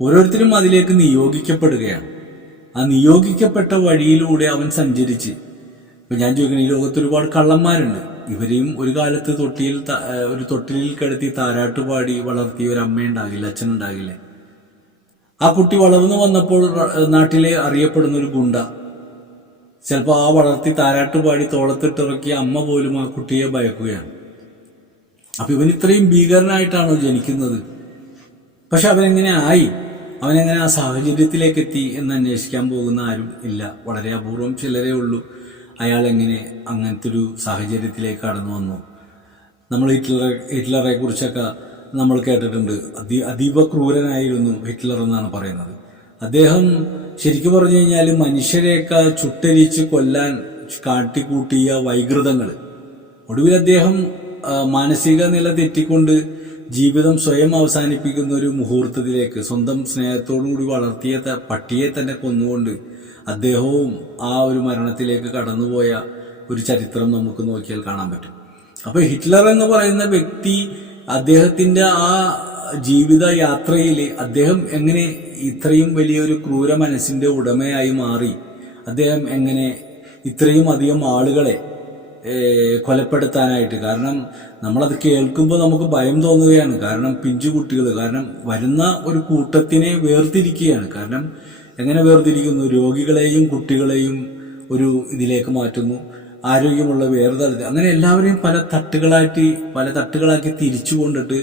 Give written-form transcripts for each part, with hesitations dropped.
ഓരോരുത്തരും അതിലേക്ക് നിയോഗിക്കപ്പെടുകയാണ്. ആ നിയോഗിക്കപ്പെട്ട വഴിയിലൂടെ അവൻ സഞ്ചരിച്ച്, ഇപ്പൊ ഞാൻ ചോദിക്കുന്നത്, ഈ ലോകത്ത് ഒരുപാട് കള്ളന്മാരുണ്ട്. ഇവരെയും ഒരു കാലത്ത് ഒരു തൊട്ടിലിൽ കിടത്തി താരാട്ടുപാടി വളർത്തിയ ഒരു അമ്മയുണ്ടാകില്ല, അച്ഛനുണ്ടാകില്ല. ആ കുട്ടി വളർന്നു വന്നപ്പോൾ നാട്ടിലെ അറിയപ്പെടുന്ന ഒരു ഗുണ്ട, ചിലപ്പോൾ ആ വളർത്തി താരാട്ടുപാടി തോളത്തിട്ടിറക്കിയ അമ്മ പോലും ആ കുട്ടിയെ ഭയക്കുകയാണ്. അപ്പൊ ഇവൻ ഇത്രയും ഭീകരനായിട്ടാണോ ജനിക്കുന്നത്? പക്ഷെ അവനെങ്ങനെ അവനെങ്ങനെ ആ സാഹചര്യത്തിലേക്ക് എത്തി എന്ന് അന്വേഷിക്കാൻ പോകുന്ന ആരും ഇല്ല. വളരെ അപൂർവം ചിലരേ ഉള്ളൂ. അയാൾ എങ്ങനെ അങ്ങനത്തെ ഒരു സാഹചര്യത്തിലേക്ക് കടന്നു വന്നു? നമ്മൾ ഹിറ്റ്ലറെ കുറിച്ചൊക്കെ നമ്മൾ കേട്ടിട്ടുണ്ട്. അതീവ ക്രൂരനായിരുന്നു ഹിറ്റ്ലർ എന്നാണ് പറയുന്നത്. അദ്ദേഹം ശരിക്കും പറഞ്ഞു കഴിഞ്ഞാൽ മനുഷ്യരെയൊക്കെ ചുട്ടരിച്ച് കൊല്ലാൻ കാട്ടിക്കൂട്ടിയ വൈകൃതങ്ങൾ, ഒടുവിൽ അദ്ദേഹം മാനസിക നില തെറ്റിക്കൊണ്ട് ജീവിതം സ്വയം അവസാനിപ്പിക്കുന്ന ഒരു മുഹൂർത്തത്തിലേക്ക്, സ്വന്തം സ്നേഹത്തോടുകൂടി വളർത്തിയ പട്ടിയെ തന്നെ കൊന്നുകൊണ്ട് അദ്ദേഹവും ആ ഒരു മരണത്തിലേക്ക് കടന്നുപോയ ഒരു ചരിത്രം നമുക്ക് നോക്കിയാൽ കാണാൻ പറ്റും. അപ്പൊ ഹിറ്റ്ലർ എന്ന് പറയുന്ന വ്യക്തി അദ്ദേഹത്തിന്റെ ആ ജീവിത യാത്രയിൽ അദ്ദേഹം എങ്ങനെ ഇത്രയും വലിയൊരു ക്രൂര മനസ്സിന്റെ ഉടമയായി മാറി? അദ്ദേഹം എങ്ങനെ ഇത്രയും അധികം ആളുകളെ കൊലപ്പെടുത്താനായിട്ട്? കാരണം നമ്മളത് കേൾക്കുമ്പോൾ നമുക്ക് ഭയം തോന്നുകയാണ്. കാരണം പിഞ്ചു കുട്ടികൾ, കാരണം വരുന്ന ഒരു കൂട്ടത്തിനെ വേർതിരിക്കുകയാണ്. കാരണം എങ്ങനെ വേർതിരിക്കുന്നു? രോഗികളെയും കുട്ടികളെയും ഒരു ഇതിലേക്ക് മാറ്റുന്നു, ആരോഗ്യമുള്ള വേറെ തരത്തിൽ, അങ്ങനെ എല്ലാവരെയും പല തട്ടുകളാക്കി തിരിച്ചു കൊണ്ടിട്ട്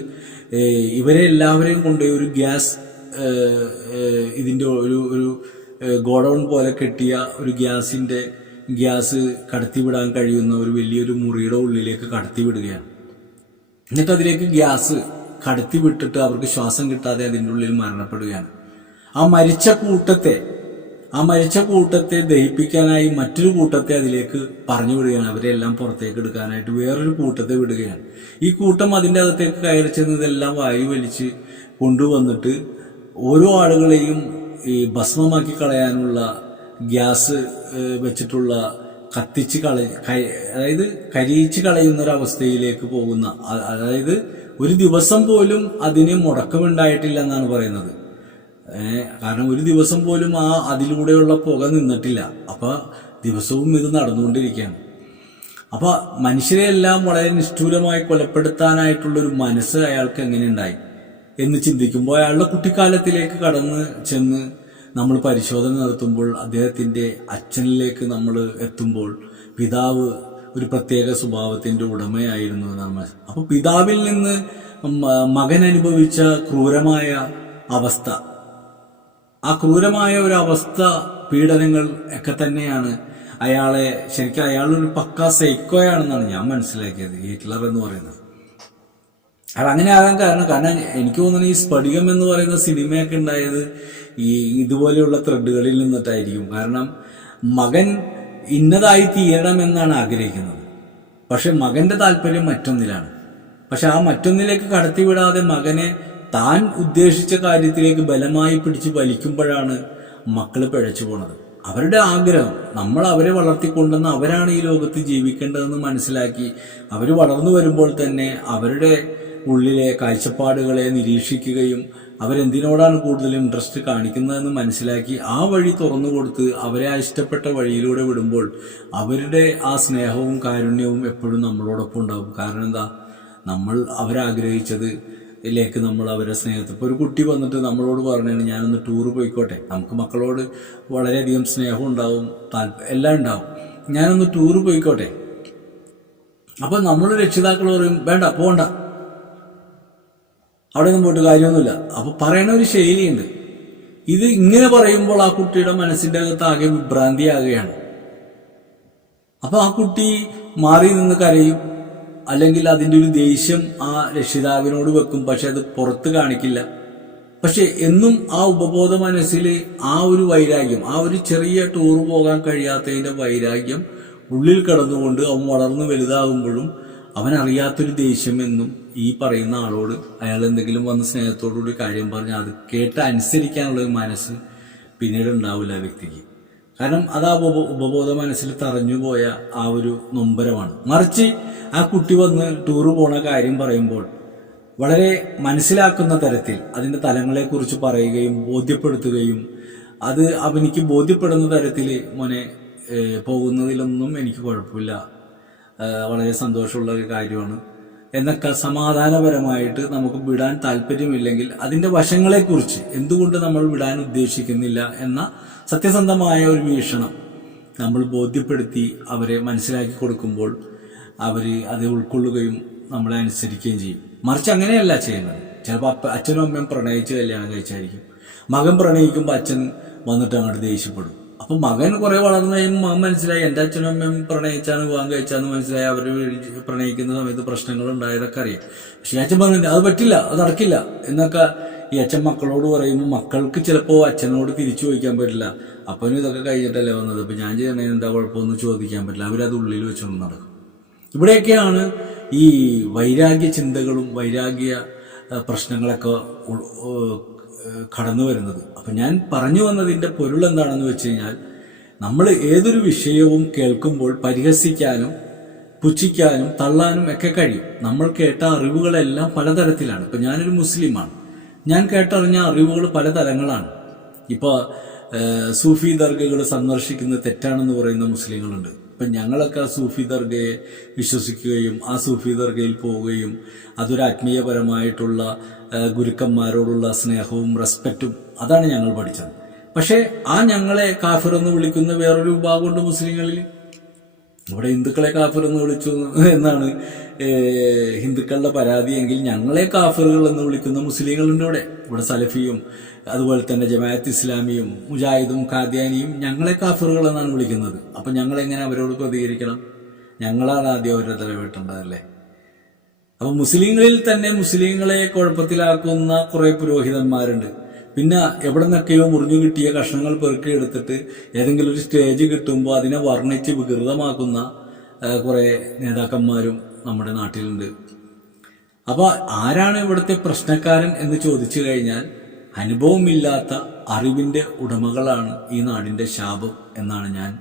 ഇവരെ എല്ലാവരെയും കൊണ്ട് ഒരു ഇതിന്റെ ഒരു ഗോഡൌൺ പോലെ കെട്ടിയ ഒരു ഗ്യാസ് കടത്തിവിടാൻ കഴിയുന്ന ഒരു വലിയൊരു മുറിയുടെ ഉള്ളിലേക്ക് കടത്തിവിടുകയാണ്. എന്നിട്ട് അതിലേക്ക് ഗ്യാസ് കടത്തിവിട്ടിട്ട് അവർക്ക് ശ്വാസം കിട്ടാതെ അതിൻ്റെ ഉള്ളിൽ മരണപ്പെടുകയാണ്. ആ മരിച്ച കൂട്ടത്തെ ദഹിപ്പിക്കാനായി മറ്റൊരു കൂട്ടത്തെ അതിലേക്ക് പറഞ്ഞു വിടുകയാണ്. അവരെല്ലാം പുറത്തേക്ക് എടുക്കാനായിട്ട് വേറൊരു കൂട്ടത്തെ വിടുകയാണ്. ഈ കൂട്ടം അതിൻ്റെ അകത്തേക്ക് കയറി ചെന്നതെല്ലാം വായു വലിച്ച് കൊണ്ടുവന്നിട്ട് ഓരോ ആളുകളെയും ഈ ഭസ്മമാക്കി കളയാനുള്ള ഗ്യാസ് വെച്ചിട്ടുള്ള അതായത് കരിയിച്ച് കളയുന്ന ഒരവസ്ഥയിലേക്ക് പോകുന്ന, അതായത് ഒരു ദിവസം പോലും അതിന് മുടക്കമുണ്ടായിട്ടില്ല എന്നാണ് പറയുന്നത്. കാരണം ഒരു ദിവസം പോലും അതിലൂടെയുള്ള പുക നിന്നിട്ടില്ല. അപ്പൊ ദിവസവും ഇത് നടന്നുകൊണ്ടിരിക്കുകയാണ്. അപ്പൊ മനുഷ്യരെയെല്ലാം വളരെ നിഷ്ഠൂരമായി കൊലപ്പെടുത്താനായിട്ടുള്ളൊരു മനസ്സ് അയാൾക്ക് എങ്ങനെ ഉണ്ടായി എന്ന് ചിന്തിക്കുമ്പോൾ, അയാളുടെ കുട്ടിക്കാലത്തിലേക്ക് കടന്ന് ചെന്ന് നമ്മൾ പരിശോധന നടത്തുമ്പോൾ, അദ്ദേഹത്തിന്റെ അച്ഛനിലേക്ക് നമ്മൾ എത്തുമ്പോൾ, പിതാവ് ഒരു പ്രത്യേക സ്വഭാവത്തിന്റെ ഉടമയായിരുന്നു എന്നാണ്. അപ്പൊ പിതാവിൽ നിന്ന് മകൻ അനുഭവിച്ച ക്രൂരമായ അവസ്ഥ, ആ ക്രൂരമായ ഒരു അവസ്ഥ, പീഡനങ്ങൾ ഒക്കെ തന്നെയാണ് ശരിക്കും അയാളൊരു പക്കാ സൈക്കോയാണെന്നാണ് ഞാൻ മനസ്സിലാക്കിയത്, ഹിറ്റ്ലർ എന്ന് പറയുന്നത്. അത് അങ്ങനെ ആകാൻ കാരണം എനിക്ക് തോന്നുന്നു ഈ സ്ഫടികം എന്ന് പറയുന്ന സിനിമയൊക്കെ ഉണ്ടായത് ഈ ഇതുപോലെയുള്ള ത്രെഡുകളിൽ നിന്നിട്ടായിരിക്കും. കാരണം മകൻ ഇന്നതായി തീരണം എന്നാണ് ആഗ്രഹിക്കുന്നത്, പക്ഷെ മകന്റെ താല്പര്യം മറ്റൊന്നിലാണ്. പക്ഷെ ആ മറ്റൊന്നിലേക്ക് കടത്തിവിടാതെ മകനെ താൻ ഉദ്ദേശിച്ച കാര്യത്തിലേക്ക് ബലമായി പിടിച്ച് വലിക്കുമ്പോഴാണ് മക്കള് പിഴച്ചു പോണത്. അവരുടെ ആഗ്രഹം, നമ്മൾ അവരെ വളർത്തിക്കൊണ്ടെന്ന്, അവരാണ് ഈ ലോകത്ത് ജീവിക്കേണ്ടതെന്ന് മനസ്സിലാക്കി അവർ വളർന്നു വരുമ്പോൾ തന്നെ അവരുടെ ഉള്ളിലെ കാഴ്ചപ്പാടുകളെ നിരീക്ഷിക്കുകയും അവരെന്തിനോടാണ് കൂടുതൽ ഇൻട്രസ്റ്റ് കാണിക്കുന്നതെന്ന് മനസ്സിലാക്കി ആ വഴി തുറന്നു കൊടുത്ത് അവരെ ആ ഇഷ്ടപ്പെട്ട വഴിയിലൂടെ വിടുമ്പോൾ അവരുടെ ആ സ്നേഹവും കാരുണ്യവും എപ്പോഴും നമ്മളോടൊപ്പം ഉണ്ടാവും. കാരണം എന്താ, നമ്മൾ അവരാഗ്രഹിച്ചത് ിലേക്ക് നമ്മൾ അവരെ സ്നേഹത്തിൽ, ഇപ്പോൾ ഒരു കുട്ടി വന്നിട്ട് നമ്മളോട് പറഞ്ഞാണ് ഞാനൊന്ന് ടൂറ് പോയിക്കോട്ടെ, നമുക്ക് മക്കളോട് വളരെയധികം സ്നേഹം ഉണ്ടാവും, എല്ലാം ഉണ്ടാവും, ഞാനൊന്ന് ടൂറ് പോയിക്കോട്ടെ. അപ്പൊ നമ്മൾ രക്ഷിതാക്കൾ പറയും വേണ്ട, പോകണ്ട, അവിടെ ഒന്നും പോയിട്ട് കാര്യമൊന്നുമില്ല. അപ്പൊ പറയണ ഒരു ശൈലിയുണ്ട്. ഇത് ഇങ്ങനെ പറയുമ്പോൾ ആ കുട്ടിയുടെ മനസ്സിന്റെ അകത്ത് ആകെ വിഭ്രാന്തിയാകുകയാണ്. അപ്പൊ ആ കുട്ടി മാറി നിന്ന് കരയും, അല്ലെങ്കിൽ അതിൻ്റെ ഒരു ദേഷ്യം ആ രക്ഷിതാവിനോട് വെക്കും, പക്ഷെ അത് പുറത്ത് കാണിക്കില്ല. പക്ഷെ എന്നും ആ ഉപബോധ മനസ്സിൽ ആ ഒരു വൈരാഗ്യം, ആ ഒരു ചെറിയ ടൂർ പോകാൻ കഴിയാത്തതിന്റെ വൈരാഗ്യം ഉള്ളിൽ കിടന്നുകൊണ്ട് അവൻ വളർന്നു വലുതാകുമ്പോഴും അവനറിയാത്തൊരു ദേഷ്യം എന്നും ഈ പറയുന്ന ആളോട്, അയാൾ എന്തെങ്കിലും വന്ന് സ്നേഹത്തോടുകൂടി കാര്യം പറഞ്ഞാൽ അത് കേട്ട് അനുസരിക്കാനുള്ള ഒരു മനസ്സ് പിന്നീട് ഉണ്ടാവില്ല ആ വ്യക്തിക്ക്. കാരണം അത് ആ ഉപബോധ മനസ്സിൽ തറഞ്ഞുപോയ ആ ഒരു നൊമ്പരമാണ്. മറിച്ച് ആ കുട്ടി വന്ന് ടൂറ് പോണ കാര്യം പറയുമ്പോൾ വളരെ മനസ്സിലാക്കുന്ന തരത്തിൽ അതിൻ്റെ തലങ്ങളെക്കുറിച്ച് പറയുകയും ബോധ്യപ്പെടുത്തുകയും അത് അവനിക്ക് ബോധ്യപ്പെടുന്ന തരത്തിൽ മോനെ പോകുന്നതിലൊന്നും എനിക്ക് കുഴപ്പമില്ല, വളരെ സന്തോഷമുള്ള ഒരു കാര്യമാണ് എന്നൊക്കെ സമാധാനപരമായിട്ട് നമുക്ക് വിടാൻ താല്പര്യമില്ലെങ്കിൽ അതിൻ്റെ വശങ്ങളെക്കുറിച്ച് എന്തുകൊണ്ട് നമ്മൾ വിടാൻ ഉദ്ദേശിക്കുന്നില്ല എന്ന സത്യസന്ധമായ ഒരു വീക്ഷണം നമ്മൾ ബോധ്യപ്പെടുത്തി അവരെ മനസ്സിലാക്കി കൊടുക്കുമ്പോൾ അവർ അത് ഉൾക്കൊള്ളുകയും നമ്മളെ അനുസരിക്കുകയും ചെയ്യും. മറിച്ച് അങ്ങനെയല്ല ചെയ്യുന്നത്. ചിലപ്പോൾ അച്ഛനും അമ്മയും പ്രണയിച്ച് കല്യാണം കഴിച്ചായിരിക്കും. മകൻ പ്രണയിക്കുമ്പോൾ അച്ഛൻ വന്നിട്ട് അങ്ങോട്ട് ദേഷ്യപ്പെടും. അപ്പം മകൻ കുറെ വളർന്നു കഴിയുമ്പോൾ മകൻ മനസ്സിലായി എൻ്റെ അച്ഛനും അമ്മയും പ്രണയിച്ചാണ് വിവാഹം കഴിച്ചാന്ന് മനസ്സിലായി. അവർ പ്രണയിക്കുന്ന സമയത്ത് പ്രശ്നങ്ങൾ ഉണ്ടായതൊക്കെ അറിയാം. പക്ഷെ അച്ഛൻ പറഞ്ഞില്ല അത് പറ്റില്ല, അത് നടക്കില്ല എന്നൊക്കെ ഈ അച്ഛൻ മക്കളോട് പറയുമ്പോൾ മക്കൾക്ക് ചിലപ്പോൾ അച്ഛനോട് തിരിച്ചു ചോദിക്കാൻ പറ്റില്ല. അപ്പനും ഇതൊക്കെ കഴിഞ്ഞിട്ടല്ലേ വന്നത്, ഇപ്പം ഞാൻ ചെയ്യുന്നതിന് എന്താ കുഴപ്പമൊന്നും ചോദിക്കാൻ പറ്റില്ല. അവരത് ഉള്ളിൽ വെച്ചൊന്നും നടക്കും. ഇവിടെയൊക്കെയാണ് ഈ വൈരാഗ്യ ചിന്തകളും വൈരാഗ്യ പ്രശ്നങ്ങളൊക്കെ കടന്നു വരുന്നത്. അപ്പം ഞാൻ പറഞ്ഞു വന്നതിൻ്റെ പൊരുൾ എന്താണെന്ന് വെച്ച് കഴിഞ്ഞാൽ, നമ്മൾ ഏതൊരു വിഷയവും കേൾക്കുമ്പോൾ പരിഹസിക്കാനും പുച്ഛിക്കാനും തള്ളാനും ഒക്കെ കഴിയും. നമ്മൾ കേട്ട അറിവുകളെല്ലാം പലതരത്തിലാണ്. ഇപ്പം ഞാനൊരു മുസ്ലിമാണ്, ഞാൻ കേട്ടറിഞ്ഞ അറിവുകൾ പല തലങ്ങളാണ്. ഇപ്പോൾ സൂഫി ദർഗകൾ സന്ദർശിക്കുന്നത് തെറ്റാണെന്ന് പറയുന്ന മുസ്ലിങ്ങളുണ്ട്. ഇപ്പം ഞങ്ങളൊക്കെ ആ സൂഫി ദർഗയെ വിശ്വസിക്കുകയും ആ സൂഫി ദർഗയിൽ പോവുകയും അതൊരു ആത്മീയപരമായിട്ടുള്ള ഗുരുക്കന്മാരോടുള്ള സ്നേഹവും റെസ്പെക്റ്റും അതാണ് ഞങ്ങൾ പഠിച്ചത്. പക്ഷേ ആ ഞങ്ങളെ കാഫിർ എന്ന് വിളിക്കുന്ന വേറൊരു വിഭാഗമുണ്ട് മുസ്ലിങ്ങളിൽ. ഇവിടെ ഹിന്ദുക്കളെ കാഫിർ എന്ന് വിളിച്ചു എന്നാണ് ഹിന്ദുക്കളുടെ പരാതിയെങ്കിൽ ഞങ്ങളെ കാഫിറുകൾ എന്ന് വിളിക്കുന്ന മുസ്ലിങ്ങളുണ്ട്. ഇവിടെ സലഫിയും അതുപോലെ തന്നെ ജമാഅത്ത് ഇസ്ലാമിയും മുജാഹിദും ഖാദിയാനിയും ഞങ്ങളെ കാഫിറുകൾ എന്നാണ് വിളിക്കുന്നത്. അപ്പം ഞങ്ങളെങ്ങനെ അവരോട് പ്രതികരിക്കണം? ഞങ്ങളാണ് ആദ്യം അവരുടെ തലവെട്ടേണ്ടതല്ലേ? അപ്പം മുസ്ലിങ്ങളിൽ തന്നെ മുസ്ലിങ്ങളെ കുഴപ്പത്തിലാക്കുന്ന കുറെ പുരോഹിതന്മാരുണ്ട്. പിന്നെ എവിടെ നിന്നൊക്കെയോ മുറിഞ്ഞു കിട്ടിയ കഷ്ണങ്ങൾ പെറുക്കിയെടുത്തിട്ട് ഏതെങ്കിലും ഒരു സ്റ്റേജ് കിട്ടുമ്പോൾ അതിനെ വർണ്ണിച്ച് വികൃതമാക്കുന്ന കുറെ നേതാക്കന്മാരും നമ്മുടെ നാട്ടിലുണ്ട്. അപ്പോൾ ആരാണ് ഇവിടുത്തെ പ്രശ്നക്കാരൻ എന്ന് ചോദിച്ചു കഴിഞ്ഞാൽ, അനുഭവമില്ലാത്ത അറിവിന്റെ ഉടമകളാണ് ഈ നാടിന്റെ ശാപം എന്നാണ് ഞാൻ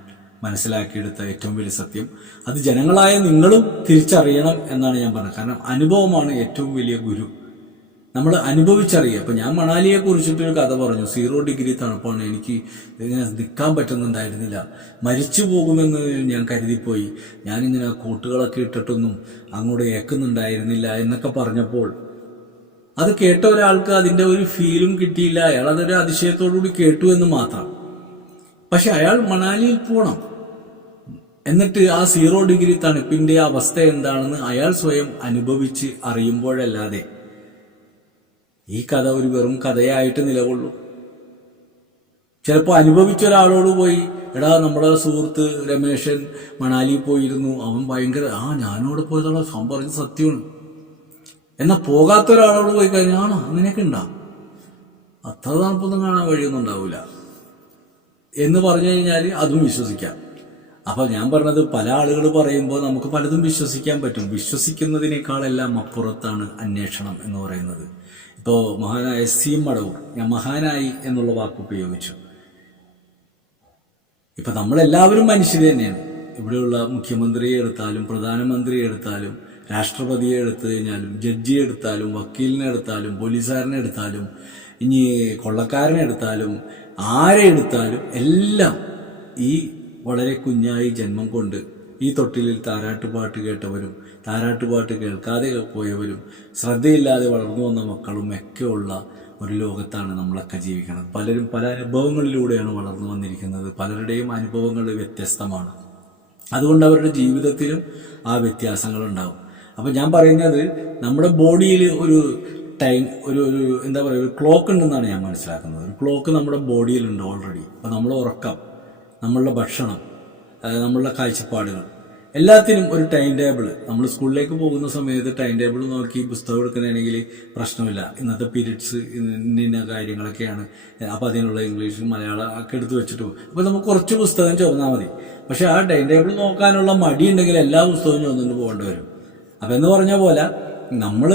മനസ്സിലാക്കിയെടുത്ത ഏറ്റവും വലിയ സത്യം. അത് ജനങ്ങളായ നിങ്ങളും തിരിച്ചറിയണം എന്നാണ് ഞാൻ പറഞ്ഞത്. കാരണം അനുഭവമാണ് ഏറ്റവും വലിയ ഗുരു. നമ്മൾ അനുഭവിച്ചറിയുക. അപ്പം ഞാൻ മണാലിയെ കുറിച്ചിട്ടൊരു കഥ പറഞ്ഞു. 0 ഡിഗ്രി തണുപ്പാണ്, എനിക്ക് ഇങ്ങനെ നിൽക്കാൻ പറ്റുന്നുണ്ടായിരുന്നില്ല, മരിച്ചു പോകുമെന്ന് ഞാൻ കരുതിപ്പോയി, ഞാനിങ്ങനെ കൂട്ടുകളൊക്കെ ഇട്ടിട്ടൊന്നും അങ്ങോട്ട് ഏക്കുന്നുണ്ടായിരുന്നില്ല എന്നൊക്കെ പറഞ്ഞപ്പോൾ അത് കേട്ട ഒരാൾക്ക് അതിൻ്റെ ഒരു ഫീലും കിട്ടിയില്ല. അയാൾ അതൊരു അതിശയത്തോടുകൂടി കേട്ടു എന്ന് മാത്രം. പക്ഷെ അയാൾ മണാലിയിൽ പോകണം, എന്നിട്ട് ആ 0 ഡിഗ്രി തണുപ്പിന്റെ അവസ്ഥ എന്താണെന്ന് അയാൾ സ്വയം അനുഭവിച്ച് അറിയുമ്പോഴല്ലാതെ ഈ കഥ ഒരു വെറും കഥയായിട്ട് നിലകൊള്ളൂ. ചിലപ്പോൾ അനുഭവിച്ച ഒരാളോട് പോയി, എടാ നമ്മുടെ സുഹൃത്ത് രമേശൻ മണാലിയിൽ പോയിരുന്നു, അവൻ ഭയങ്കര ഞാനോട് പോയതുള്ള സംഭവം സത്യമാണ്. എന്നാൽ പോകാത്ത ഒരാളോട് പോയി കഴിഞ്ഞാൽ ആണോ അങ്ങനെയൊക്കെ ഉണ്ടാവും, അത്ര തണുപ്പൊന്നും കാണാൻ വഴിയൊന്നും ഉണ്ടാവില്ല എന്ന് പറഞ്ഞു കഴിഞ്ഞാൽ അതും വിശ്വസിക്കാം. അപ്പൊ ഞാൻ പറഞ്ഞത്, പല ആളുകൾ പറയുമ്പോൾ നമുക്ക് പലതും വിശ്വസിക്കാൻ പറ്റും. വിശ്വസിക്കുന്നതിനേക്കാളെല്ലാം അപ്പുറത്താണ് അന്വേഷണം എന്ന് പറയുന്നത്. ഇപ്പോൾ മഹാനായ സി മടവൂർ, ഞാൻ മഹാനായി എന്നുള്ള വാക്ക് ഉപയോഗിച്ചു. ഇപ്പൊ നമ്മളെല്ലാവരും മനുഷ്യർ തന്നെയാണ്. ഇവിടെയുള്ള മുഖ്യമന്ത്രിയെ എടുത്താലും പ്രധാനമന്ത്രിയെ എടുത്താലും രാഷ്ട്രപതിയെ എടുത്തു കഴിഞ്ഞാലും ജഡ്ജിയെ എടുത്താലും വക്കീലിനെ എടുത്താലും പോലീസുകാരനെ എടുത്താലും ഇനി കൊള്ളക്കാരനെ എടുത്താലും ആരെ എടുത്താലും എല്ലാം ഈ വളരെ കുഞ്ഞായി ജന്മം കൊണ്ട് ഈ തൊട്ടിലിൽ താരാട്ടുപാട്ട് കേട്ടവരും താരാട്ടുപാട്ട് കേൾക്കാതെ പോയവരും ശ്രദ്ധയില്ലാതെ വളർന്നു വന്ന മക്കളും ഒക്കെ ഉള്ള ഒരു ലോകത്താണ് നമ്മളൊക്കെ ജീവിക്കുന്നത്. പലരും പല അനുഭവങ്ങളിലൂടെയാണ് വളർന്നു വന്നിരിക്കുന്നത്. പലരുടെയും അനുഭവങ്ങൾ വ്യത്യസ്തമാണ്. അതുകൊണ്ട് അവരുടെ ജീവിതത്തിലും ആ വ്യത്യാസങ്ങളുണ്ടാവും. അപ്പം ഞാൻ പറയുന്നത്, നമ്മുടെ ബോഡിയിൽ ഒരു ടൈം, ഒരു എന്താ പറയുക, ഒരു ക്ലോക്ക് ഉണ്ടെന്നാണ് ഞാൻ മനസ്സിലാക്കുന്നത്. ഒരു ക്ലോക്ക് നമ്മുടെ ബോഡിയിലുണ്ട് ഓൾറെഡി. അപ്പം നമ്മുടെ ഉറക്കം, നമ്മളുടെ ഭക്ഷണം, നമ്മളുടെ കാഴ്ചപ്പാടുകൾ, എല്ലാത്തിനും ഒരു ടൈം ടേബിൾ. നമ്മൾ സ്കൂളിലേക്ക് പോകുന്ന സമയത്ത് ടൈം ടേബിൾ നോക്കി പുസ്തകം എടുക്കണമെങ്കിൽ പ്രശ്നമില്ല. ഇന്നത്തെ പീരീഡ്സ് ഇന്ന കാര്യങ്ങളൊക്കെയാണ്, അപ്പം അതിനുള്ള ഇംഗ്ലീഷ് മലയാളം ഒക്കെ എടുത്ത് വെച്ചിട്ട് പോകും. അപ്പം നമുക്ക് കുറച്ച് പുസ്തകം ചുമന്നാൽ മതി. പക്ഷെ ആ ടൈം ടേബിൾ നോക്കാനുള്ള മടി ഉണ്ടെങ്കിൽ എല്ലാ പുസ്തകവും ചുമന്നുകൊണ്ട് പോകേണ്ടി വരും. അപ്പം എന്ന് പറഞ്ഞ പോലെ നമ്മൾ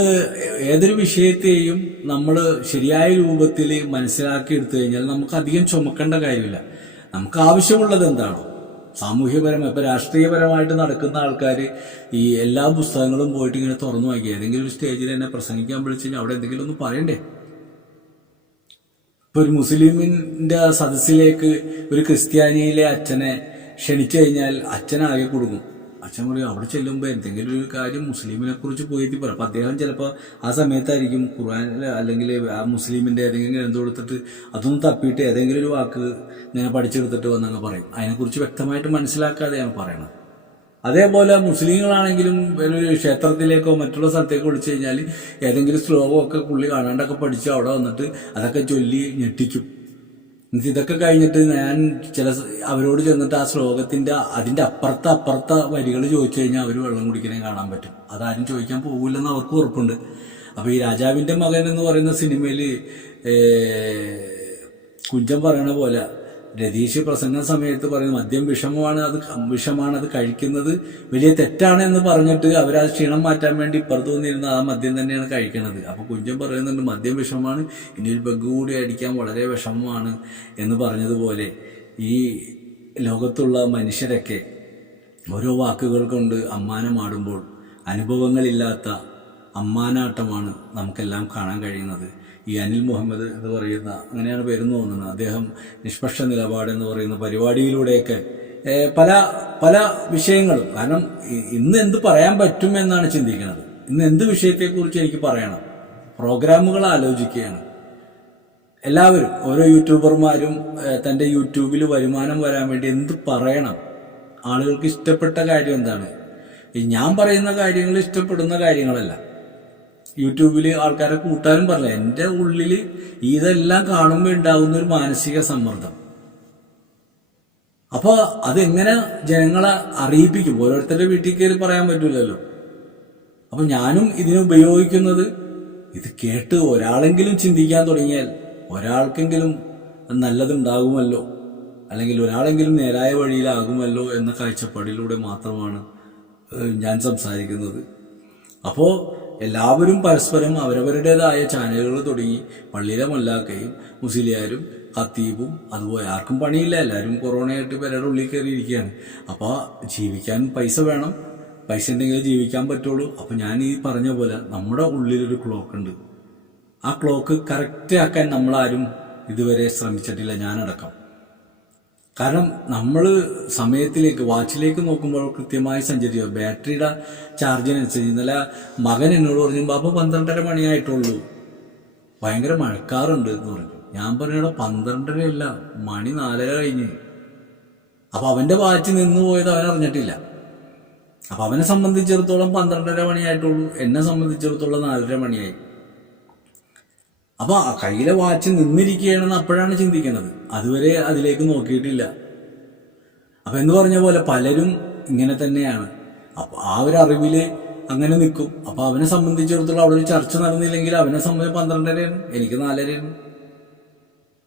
ഏതൊരു വിഷയത്തെയും നമ്മൾ ശരിയായ രൂപത്തിൽ മനസ്സിലാക്കി എടുത്തു കഴിഞ്ഞാൽ നമുക്ക് അധികം ചുമക്കേണ്ട കാര്യമില്ല. നമുക്ക് ആവശ്യമുള്ളത് എന്താണോ സാമൂഹ്യപരമായി ഇപ്പൊ രാഷ്ട്രീയപരമായിട്ട് നടക്കുന്ന ആൾക്കാർ ഈ എല്ലാ പുസ്തകങ്ങളും പോയിട്ട് ഇങ്ങനെ തുറന്നു വായിക്കുക. ഏതെങ്കിലും ഒരു സ്റ്റേജിൽ എന്നെ പ്രസംഗിക്കാൻ വിളിച്ചു കഴിഞ്ഞാൽ അവിടെ എന്തെങ്കിലും ഒന്ന് പറയണ്ടേ? ഇപ്പൊ ഒരു മുസ്ലിമിന്റെ സദസ്സിലേക്ക് ഒരു ക്രിസ്ത്യാനിയിലെ അച്ഛനെ ക്ഷണിച്ചു കഴിഞ്ഞാൽ അച്ഛനാകെ കൊടുക്കും. അച്ഛൻ പറയും അവിടെ ചെല്ലുമ്പോൾ എന്തെങ്കിലും ഒരു കാര്യം മുസ്ലിമിനെ കുറിച്ച് പോയി പറയും. അപ്പൊ അദ്ദേഹം ചിലപ്പോൾ ആ സമയത്തായിരിക്കും ഖുർആനിൽ അല്ലെങ്കിൽ ആ മുസ്ലിമിന്റെ ഏതെങ്കിലും ഗ്രന്ഥം എടുത്തിട്ട് അതൊന്നും തപ്പിയിട്ട് ഏതെങ്കിലും ഒരു വാക്ക് ഇങ്ങനെ പഠിച്ചെടുത്തിട്ട് വന്നങ്ങ് പറയും. അതിനെക്കുറിച്ച് വ്യക്തമായിട്ട് മനസ്സിലാക്കാതെയാണ് പറയണത്. അതേപോലെ മുസ്ലിങ്ങളാണെങ്കിലും ഒരു ക്ഷേത്രത്തിലേക്കോ മറ്റുള്ള സ്ഥലത്തേക്കോ വിളിച്ചു കഴിഞ്ഞാൽ ഏതെങ്കിലും ശ്ലോകമൊക്കെ പുള്ളി കാണാണ്ടൊക്കെ പഠിച്ച് അവിടെ വന്നിട്ട് അതൊക്കെ ചൊല്ലി ഞെട്ടിക്കും. ഇതൊക്കെ കഴിഞ്ഞിട്ട് ഞാൻ അവരോട് ചെന്നിട്ട് ആ ശ്ലോകത്തിന്റെ അതിന്റെ അപ്പുറത്തെ വരികൾ ചോദിച്ചു കഴിഞ്ഞാൽ അവർ വെള്ളം കുടിക്കുന്നേ കാണാൻ പറ്റും. അതാരും ചോദിക്കാൻ പോകില്ലെന്ന് അവർക്ക് ഉറപ്പുണ്ട്. അപ്പൊ ഈ രാജാവിന്റെ മകൻ എന്ന് പറയുന്ന സിനിമയിൽ കുഞ്ചൻ പറയണ പോലെ രതീഷ് പ്രസംഗ സമയത്ത് പറയുന്നത് മദ്യം വിഷമാണ് അത് കഴിക്കുന്നത് വലിയ തെറ്റാണ് എന്ന് പറഞ്ഞിട്ട് അവരാ ക്ഷീണം മാറ്റാൻ വേണ്ടി ഇപ്പുറത്ത് വന്നിരുന്ന ആ മദ്യം തന്നെയാണ് കഴിക്കുന്നത്. അപ്പൊ കുഞ്ചൻ പറയുന്നുണ്ട് മദ്യം വിഷമാണ്, ഇനി ഒരു ബഗ് കൂടി അടിക്കാൻ വളരെ വിഷമമാണ് എന്ന് പറഞ്ഞതുപോലെ ഈ ലോകത്തുള്ള മനുഷ്യരൊക്കെ ഓരോ വാക്കുകൾ കൊണ്ട് അമ്മാനമാടുമ്പോൾ അനുഭവങ്ങളില്ലാത്ത അമ്മാനാട്ടമാണ് നമുക്കെല്ലാം കാണാൻ കഴിയുന്നത്. ഈ അനിൽ മുഹമ്മദ് എന്ന് പറയുന്ന, അങ്ങനെയാണ് പേരെന്ന് തോന്നുന്നത്, അദ്ദേഹം നിഷ്പക്ഷ നിലപാട് എന്ന് പറയുന്ന പരിപാടിയിലൂടെയൊക്കെ പല പല വിഷയങ്ങളും, കാരണം ഇന്ന് എന്ത് പറയാൻ പറ്റും എന്നാണ് ചിന്തിക്കുന്നത്. ഇന്ന് എന്ത് വിഷയത്തെക്കുറിച്ച് എനിക്ക് പറയണം, പ്രോഗ്രാമുകൾ ആലോചിക്കുകയാണ് എല്ലാവരും. ഓരോ യൂട്യൂബർമാരും തൻ്റെ യൂട്യൂബിൽ വരുമാനം വരാൻ വേണ്ടി എന്ത് പറയണം, ആളുകൾക്ക് ഇഷ്ടപ്പെട്ട കാര്യം എന്താണ്. ഞാൻ പറയുന്ന കാര്യങ്ങൾ ഇഷ്ടപ്പെടുന്ന കാര്യങ്ങളല്ല. യൂട്യൂബിൽ ആൾക്കാരെ കൂട്ടാനും പറഞ്ഞില്ല. എൻ്റെ ഉള്ളിൽ ഇതെല്ലാം കാണുമ്പോൾ ഉണ്ടാകുന്ന ഒരു മാനസിക സമ്മർദ്ദം. അപ്പോൾ അതെങ്ങനെ ജനങ്ങളെ അറിയിപ്പിക്കും? ഓരോരുത്തരുടെ വീട്ടിൽ കയറി പറയാൻ പറ്റില്ലല്ലോ. അപ്പൊ ഞാനും ഇതിനെ ഉപയോഗിക്കുന്നത് ഇത് കേട്ട് ഒരാളെങ്കിലും ചിന്തിക്കാൻ തുടങ്ങിയാൽ ഒരാൾക്കെങ്കിലും നല്ലതുണ്ടാകുമല്ലോ, അല്ലെങ്കിൽ ഒരാളെങ്കിലും നേരായ വഴിയിലാകുമല്ലോ എന്ന കാഴ്ചപ്പാടിലൂടെ മാത്രമാണ് ഞാൻ സംസാരിക്കുന്നത്. അപ്പോൾ എല്ലാവരും പരസ്പരം അവരവരുടേതായ ചാനലുകൾ തുടങ്ങി പള്ളിയിലെ മൊല്ലാക്കയും മുസ്ലിയാരും ഖത്തീബും അതുപോലെ ആർക്കും പണിയില്ല, എല്ലാവരും കൊറോണയായിട്ട് പേരുടെ ഉള്ളിൽ കയറിയിരിക്കുകയാണ്. അപ്പോൾ ജീവിക്കാൻ പൈസ വേണം, പൈസ ഉണ്ടെങ്കിലേ ജീവിക്കാൻ പറ്റുള്ളൂ. അപ്പം ഞാൻ ഈ പറഞ്ഞ പോലെ നമ്മുടെ ഉള്ളിലൊരു ക്ലോക്ക് ഉണ്ട്. ആ ക്ലോക്ക് കറക്റ്റ് ആക്കാൻ നമ്മളാരും ഇതുവരെ ശ്രമിച്ചിട്ടില്ല, ഞാനടക്കം. കാരണം നമ്മൾ സമയത്തിലേക്ക് വാച്ചിലേക്ക് നോക്കുമ്പോൾ കൃത്യമായി സഞ്ചരിക്കുക. ബാറ്ററിയുടെ ചാർജിനനുസരിച്ച് ഇന്നലെ മകൻ എന്നോട് പറഞ്ഞു, ബാപ്പ 12:30 മണിയായിട്ടുള്ളൂ, ഭയങ്കര മഴക്കാറുണ്ട് എന്ന് പറഞ്ഞു. ഞാൻ പറഞ്ഞ 12:30 മണി 4:30 കഴിഞ്ഞ്. അപ്പൊ അവന്റെ വാച്ച് നിന്ന് പോയത് അവൻ അറിഞ്ഞിട്ടില്ല. അപ്പൊ അവനെ സംബന്ധിച്ചിടത്തോളം 12:30 മണിയായിട്ടുള്ളൂ, എന്നെ സംബന്ധിച്ചിടത്തോളം 4:30 മണിയായി. അപ്പൊ കയ്യിലെ വാച്ച് നിന്നിരിക്കുകയാണെന്ന് അപ്പോഴാണ് ചിന്തിക്കുന്നത്, അതുവരെ അതിലേക്ക് നോക്കിയിട്ടില്ല. അപ്പൊ എന്ന് പറഞ്ഞ പോലെ പലരും ഇങ്ങനെ തന്നെയാണ്. അപ്പൊ ആ ഒരു അറിവില് അങ്ങനെ നിൽക്കും. അപ്പൊ അവനെ സംബന്ധിച്ചിടത്തോളം അവിടെ ഒരു ചർച്ച നടന്നില്ലെങ്കിൽ അവനെ സംബന്ധിച്ച് 12:30, എനിക്ക് 4:30.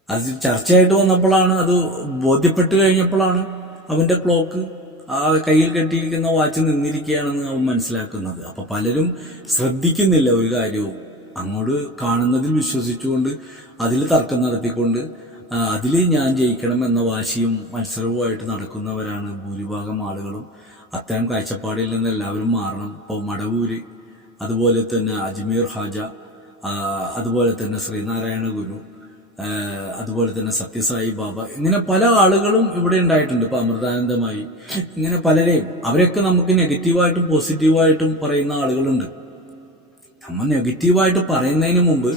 അത് ചർച്ചയായിട്ട് വന്നപ്പോഴാണ്, അത് ബോധ്യപ്പെട്ട് കഴിഞ്ഞപ്പോഴാണ് അവന്റെ ക്ലോക്ക് ആ കയ്യിൽ കെട്ടിയിരിക്കുന്ന വാച്ച് നിന്നിരിക്കുകയാണെന്ന് അവൻ മനസ്സിലാക്കുന്നത്. അപ്പൊ പലരും ശ്രദ്ധിക്കുന്നില്ല ഒരു കാര്യവും. അങ്ങോട്ട് കാണുന്നതിൽ വിശ്വസിച്ചുകൊണ്ട് അതിൽ തർക്കം നടത്തിക്കൊണ്ട് അതിൽ ഞാൻ ജയിക്കണം എന്ന വാശിയും മത്സരവുമായിട്ട് നടക്കുന്നവരാണ് ഭൂരിഭാഗം ആളുകളും. അത്തരം കാഴ്ചപ്പാടിൽ നിന്ന് എല്ലാവരും മാറണം. ഇപ്പോൾ മടവൂര്, അതുപോലെ തന്നെ അജ്മീർ ഹാജ, അതുപോലെ തന്നെ ശ്രീനാരായണ ഗുരു, അതുപോലെ തന്നെ സത്യസായി ബാബ, ഇങ്ങനെ പല ആളുകളും ഇവിടെ ഉണ്ടായിട്ടുണ്ട്. ഇപ്പൊ അമൃതാനന്ദമായി, ഇങ്ങനെ പലരെയും, അവരൊക്കെ നമുക്ക് നെഗറ്റീവായിട്ടും പോസിറ്റീവായിട്ടും പറയുന്ന ആളുകളുണ്ട്. നമ്മൾ നെഗറ്റീവായിട്ട് പറയുന്നതിന് മുമ്പ്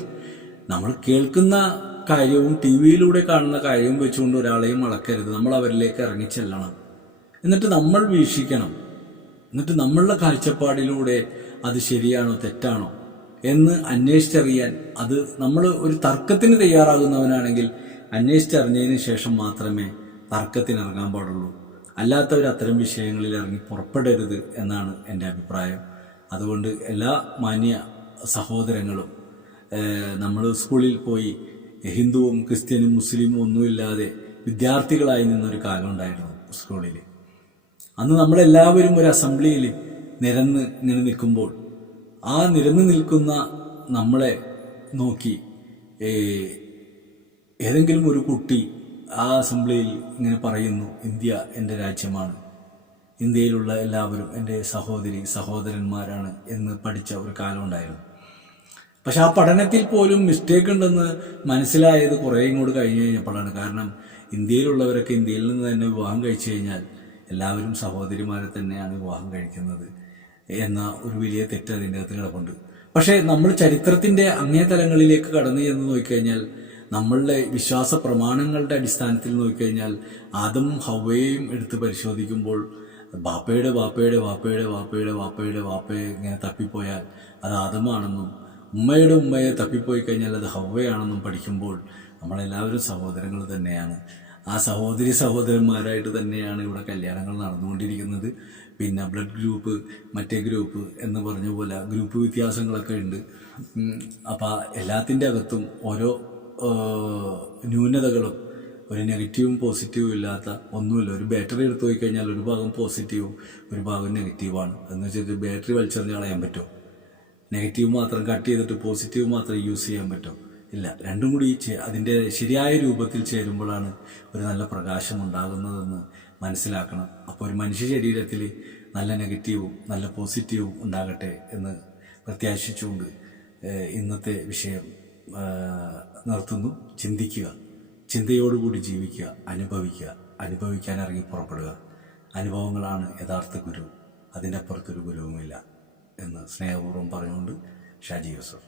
നമ്മൾ കേൾക്കുന്ന കാര്യവും ടി വിയിലൂടെ കാണുന്ന കാര്യവും വെച്ചുകൊണ്ട് ഒരാളെയും അളക്കരുത്. നമ്മൾ അവരിലേക്ക് ഇറങ്ങിച്ചെല്ലണം, എന്നിട്ട് നമ്മൾ വീക്ഷിക്കണം, എന്നിട്ട് നമ്മളുടെ കാഴ്ചപ്പാടിലൂടെ അത് ശരിയാണോ തെറ്റാണോ എന്ന് അന്വേഷിച്ചറിയാൻ. അത് നമ്മൾ ഒരു തർക്കത്തിന് തയ്യാറാകുന്നവനാണെങ്കിൽ അന്വേഷിച്ചറിഞ്ഞതിന് ശേഷം മാത്രമേ തർക്കത്തിന് ഇറങ്ങാൻ പാടുള്ളൂ. അല്ലാത്തവർ അത്തരം വിഷയങ്ങളിൽ ഇറങ്ങി പുറപ്പെടരുത് എന്നാണ് എൻ്റെ അഭിപ്രായം. അതുകൊണ്ട് എല്ലാ മാന്യ സഹോദരങ്ങളും, നമ്മൾ സ്കൂളിൽ പോയി ഹിന്ദുവും ക്രിസ്ത്യനും മുസ്ലിമും ഒന്നുമില്ലാതെ വിദ്യാർത്ഥികളായി നിന്നൊരു കാലം ഉണ്ടായിരുന്നു സ്കൂളിൽ. അന്ന് നമ്മളെല്ലാവരും ഒരു അസംബ്ലിയിൽ നിരന്ന് ഇങ്ങനെ നിൽക്കുമ്പോൾ ആ നിരന്ന് നിൽക്കുന്ന നമ്മളെ നോക്കി ഏതെങ്കിലും ഒരു കുട്ടി ആ അസംബ്ലിയിൽ ഇങ്ങനെ പറയുന്നു, ഇന്ത്യ എൻ്റെ രാജ്യമാണ്, ഇന്ത്യയിലുള്ള എല്ലാവരും എൻ്റെ സഹോദരന്മാരാണ് എന്ന് പഠിച്ച ഒരു കാലം ഉണ്ടായിരുന്നു. പക്ഷെ ആ പഠനത്തിൽ പോലും മിസ്റ്റേക്ക് ഉണ്ടെന്ന് മനസ്സിലായത് കുറേ ഇങ്ങോട്ട് കഴിഞ്ഞ് കഴിഞ്ഞപ്പോഴാണ്. കാരണം ഇന്ത്യയിലുള്ളവരൊക്കെ ഇന്ത്യയിൽ നിന്ന് തന്നെ വിവാഹം കഴിച്ചു കഴിഞ്ഞാൽ എല്ലാവരും സഹോദരിമാരെ തന്നെയാണ് വിവാഹം കഴിക്കുന്നത് എന്ന ഒരു വലിയ തെറ്റ് അതിൻ്റെ അകത്ത് കിടപ്പുണ്ട്. പക്ഷേ നമ്മൾ ചരിത്രത്തിൻ്റെ അങ്ങേ തലങ്ങളിലേക്ക് കടന്നു ചെന്ന് നോക്കിക്കഴിഞ്ഞാൽ, നമ്മളുടെ വിശ്വാസ പ്രമാണങ്ങളുടെ അടിസ്ഥാനത്തിൽ നോക്കിക്കഴിഞ്ഞാൽ, ആദം ഹവ്വയും എടുത്ത് പരിശോധിക്കുമ്പോൾ ബാപ്പയുടെ ബാപ്പയുടെ ബാപ്പയുടെ ബാപ്പയുടെ ബാപ്പയുടെ ബാപ്പയെ ഇങ്ങനെ തപ്പിപ്പോയാൽ അത് ആദമാണെന്നും, ഉമ്മയുടെ ഉമ്മയെ തപ്പിപ്പോയി കഴിഞ്ഞാൽ അത് ഹവ്വയാണെന്നും പഠിക്കുമ്പോൾ നമ്മളെല്ലാവരും സഹോദരങ്ങൾ തന്നെയാണ്. ആ സഹോദരന്മാരായിട്ട് തന്നെയാണ് ഇവിടെ കല്യാണങ്ങൾ നടന്നുകൊണ്ടിരിക്കുന്നത്. പിന്നെ ബ്ലഡ് ഗ്രൂപ്പ്, മറ്റേ ഗ്രൂപ്പ് എന്ന് പറഞ്ഞ പോലെ ഗ്രൂപ്പ് വ്യത്യാസങ്ങളൊക്കെ ഉണ്ട്. അപ്പോൾ എല്ലാത്തിൻ്റെ അകത്തും ഓരോ ന്യൂനതകളും, ഒരു നെഗറ്റീവും പോസിറ്റീവും ഇല്ലാത്ത ഒന്നുമില്ല. ഒരു ബാറ്ററി എടുത്തു പോയി കഴിഞ്ഞാൽ ഒരു ഭാഗം പോസിറ്റീവും ഒരു ഭാഗം നെഗറ്റീവാണ്. എന്ന് വെച്ചിട്ട് ബാറ്ററി വലിച്ചെറിഞ്ഞ് കളയാൻ പറ്റുമോ? നെഗറ്റീവ് മാത്രം കട്ട് ചെയ്തിട്ട് പോസിറ്റീവ് മാത്രം യൂസ് ചെയ്യാൻ പറ്റുമോ? ഇല്ല. രണ്ടും കൂടി അതിൻ്റെ ശരിയായ രൂപത്തിൽ ചേരുമ്പോഴാണ് ഒരു നല്ല പ്രകാശം ഉണ്ടാകുന്നതെന്ന് മനസ്സിലാക്കണം. അപ്പോൾ ഒരു മനുഷ്യ ശരീരത്തിൽ നല്ല നെഗറ്റീവും നല്ല പോസിറ്റീവും ഉണ്ടാകട്ടെ എന്ന് പ്രത്യാശിച്ചുകൊണ്ട് ഇന്നത്തെ വിഷയം നിർത്തുന്നു. ചിന്തിക്കുക, ചിന്തയോടുകൂടി ജീവിക്കുക, അനുഭവിക്കാൻ ഇറങ്ങി പുറപ്പെടുക. അനുഭവങ്ങളാണ് യഥാർത്ഥ ഗുരു, അതിൻ്റെ അപ്പുറത്തൊരു ഗുരുവുമില്ല എന്ന് സ്നേഹപൂർവ്വം പറഞ്ഞുകൊണ്ട് ഷാജി യൂസഫ്.